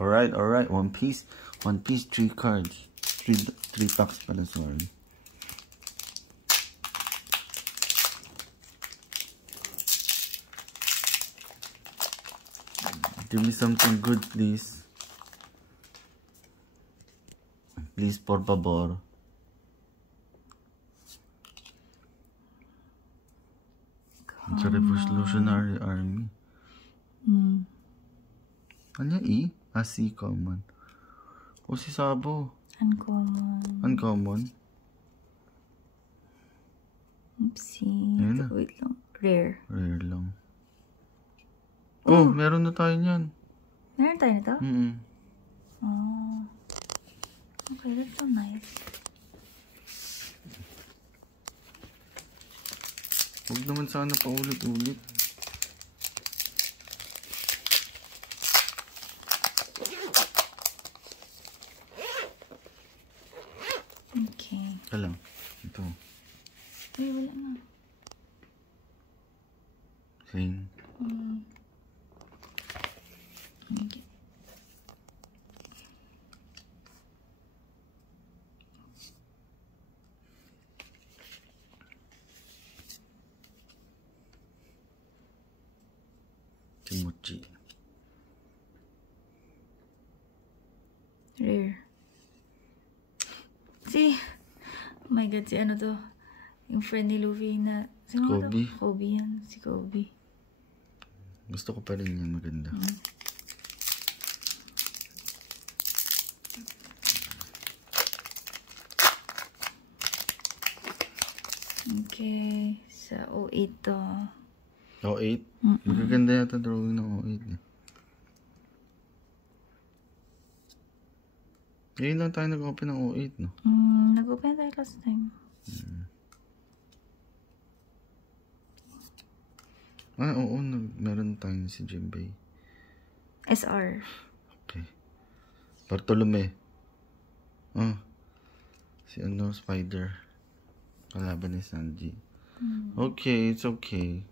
Alright. One Piece, 3 cards. 3 packs pala, sorry. Give me something good, please. Please, por favor. It's a Revolutionary Army. Ano E? C, common. O si Sabo. Uncommon. Oopsie. Wait lang. Rare lang. Oh, meron na tayo niyan. Meron tayo nito? Oh. Okay, that's so nice. Huwag naman sana pa ulit-ulit. Okay. Alam. Ito. Ay, wala na. Same. Okay. Kimochi. Rare. Si, oh my god, si ano to? Yung friend ni Luffy na, sino Kobe. To? Kobe yan, si Kobe. Gusto ko pa rin yan, maganda. Okay, sa 08 to. 08? Magaganda yata drawing ng 08 eh. Ngayon lang tayo nag-open ng 08, no? Nag-open tayo last time. Oo, meron tayo si Jimbei. SR. Okay. Bartolome. Si Spider. Kalaban ni Sanji. Okay, it's okay.